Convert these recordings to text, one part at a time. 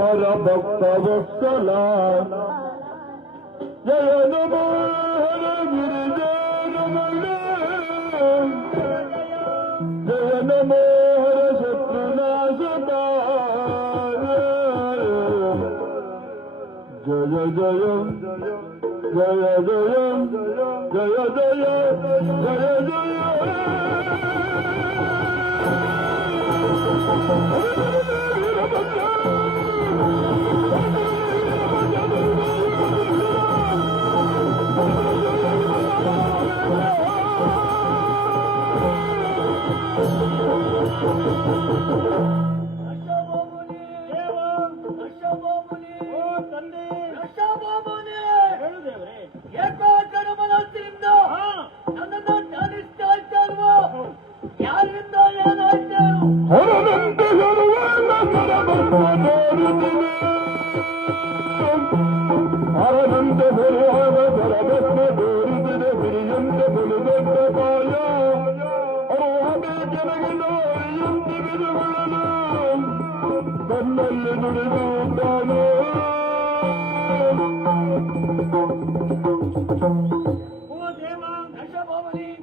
ಹರ ಭಕ್ತ ವತ್ಸಲ ಜಯ ನಮೋ ಹರ ಗಿರಿಜಾರಮಣ ಜಯ ನಮೋ ಹರ ಶತ್ರುನಾಶಕ ಜಯ ಜಯ ಜಯ ಜಯ ಜಯ ಜಯ ಜಯ ಜಯ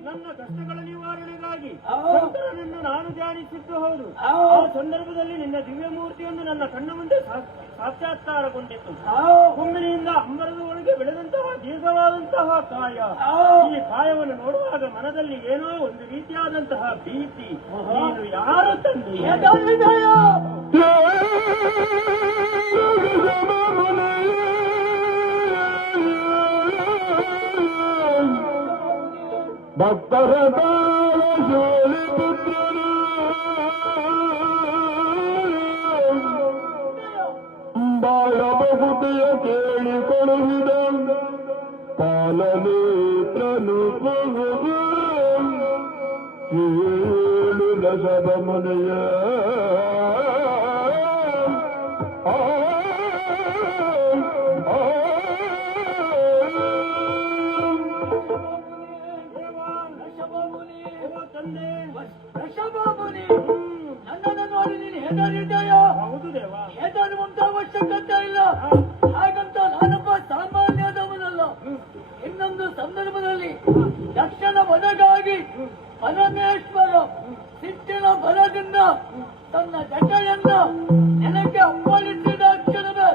ನನ್ನ ಕಷ್ಟಗಳ ನಿವಾರಣೆಗಾಗಿ ನಾನು ಧ್ಯಾನಿಸಿದ್ದು ಹೌದು. ಆ ಸಂದರ್ಭದಲ್ಲಿ ನಿನ್ನ ದಿವ್ಯ ಮೂರ್ತಿಯೊಂದು ನನ್ನ ಕಣ್ಣ ಮುಂದೆ ಸಾಕ್ಷಾತ್ಕಾರಗೊಂಡಿತ್ತು. ಕುಂಬಿನಿಯಿಂದ ಅಂಬರದ ಒಳಗೆ ಬೆಳೆದಂತಹ ದೀರ್ಘವಾದಂತಹ ಕಾಯ. ಈ ಕಾಯವನ್ನು ನೋಡುವಾಗ ಮನದಲ್ಲಿ ಏನೋ ಒಂದು ರೀತಿಯಾದಂತಹ ಭೀತಿ. ನೀನು ಯಾರು ತಂದೆ? ಭಕ್ತರ ಶೋಲಿ ಪುತ್ರರು ಬಾಳಬಹುದೆಯ ಕೇಳಿಕೊಳ್ಳುವಿದ ಕಾಲನೇತ್ರನು ಕೇಳು ನಸದ ಮನೆಯ ನನ್ನನ್ನು ನೋಡಿ ನೀನು ಹೆದರಿದೆಯ? ಹೌದು ದೇವ, ಹೆದರುವಂತ ಅವಶ್ಯಕತೆ ಇಲ್ಲ. ಹಾಗಂತ ನಾನೊಬ್ಬ ಸಾಮಾನ್ಯದವನಲ್ಲ. ಇನ್ನೊಂದು ಸಂದರ್ಭದಲ್ಲಿ ದಕ್ಷಿಣ ವನಗಾಗಿ ಪರಮೇಶ್ವರ ಸಿಟ್ಟಿನ ಬಲದಿಂದ ತನ್ನ ಜಟೆಯನ್ನ ನೆಲಕ್ಕೆ ಅಪ್ಪಳಿಸಿದ ಕ್ಷಣವೇ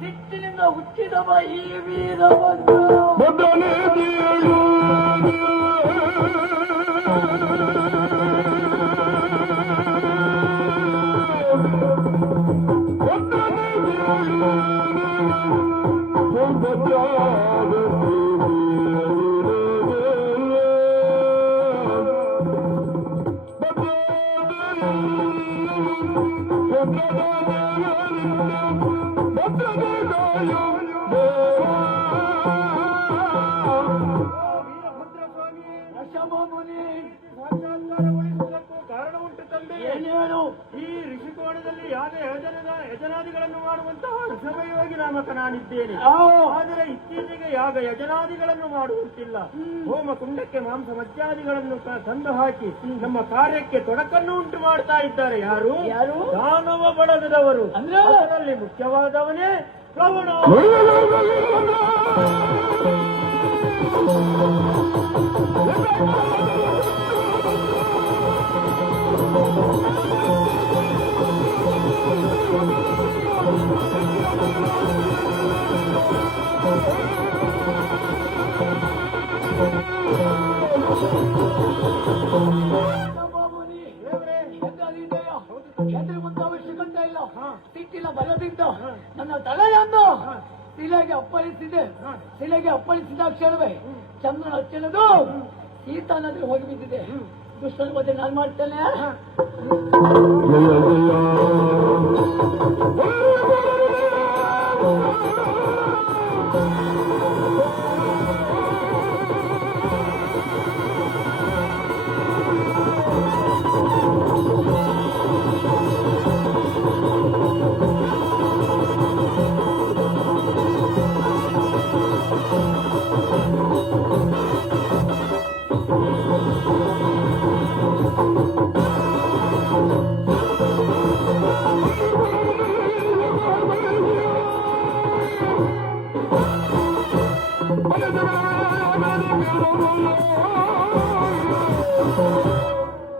ಸಿಟ್ಟಿನಿಂದ ಹುಟ್ಟಿದವ ಈ ವೀರವನ್ನು ಕಾರಣ ಉಂಟು ತಂದೆ. ಏನೇನು? ಈ ಋಷಿಕೋಣದಲ್ಲಿ ಯಾಗ ಯಜನಾದಿಗಳನ್ನು ಮಾಡುವಂತಹ ಋಷಭಯೋಗಿ ನಾಮಕ ನಾನಿದ್ದೇನೆ. ಆದರೆ ಇತ್ತೀಚೆಗೆ ಯಾಗ ಯಜನಾದಿಗಳನ್ನು ಮಾಡುವಂತಿಲ್ಲ. ಹೋಮ ಕುಂಡಕ್ಕೆ ಮಾಂಸ ಮಜ್ಜಾದಿಗಳನ್ನು ತಂದು ಹಾಕಿ ನಮ್ಮ ಕಾರ್ಯಕ್ಕೆ ತೊಡಕನ್ನು ಉಂಟು ಮಾಡ್ತಾ ಇದ್ದಾರೆ. ಯಾರು? ದಾನವ ಬಳಗದವರು. ಅದರಲ್ಲಿ ಮುಖ್ಯವಾದವನೇ ಶ್ರವಣ. ಅವಶ್ಯಕತೆ ಇಲ್ಲ. ಸಿಟ್ಟಿನ ಬಲದಿಂದ ನನ್ನ ತಲೆಯನ್ನು ಶಿಲೆಗೆ ಅಪ್ಪಳಿಸಿದೆ. ಶಿಲೆಗೆ ಅಪ್ಪಳಿಸಿದ ಕ್ಷಣವೇ ಚಂದ್ರನ ಹಚ್ಚಿನದು ಸೀತಾ ನದಿ ಹೋಗಿ ಬಿದ್ದಿದೆ. ದುಷ್ಟನ ಬಗ್ಗೆ ನಾನು ಮಾಡ್ತೇನೆ.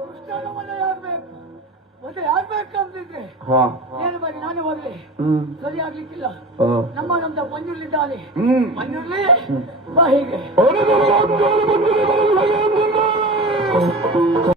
ಕೃಷ್ಣನ ಮದುವೆ ಆಗ್ಬೇಕು, ಮದುವೆ ಆಗ್ಬೇಕಂತಿದ್ರೆ ಹಾ ಏನು ಬರೀ ನಾನೇ ಹೋಗ್ಲಿ ಸರಿ ಆಗ್ಲಿಕ್ಕಿಲ್ಲ. ಹಾ ನಮ್ಮನಂತ ಮಂಜುರ್ಲಿದ್ದಾನೆ, ಹ್ಮ್ ಮಂಜುರ್ಲಿ ಬಾ ಹೀಗೆ. ಅವನಿಗೆ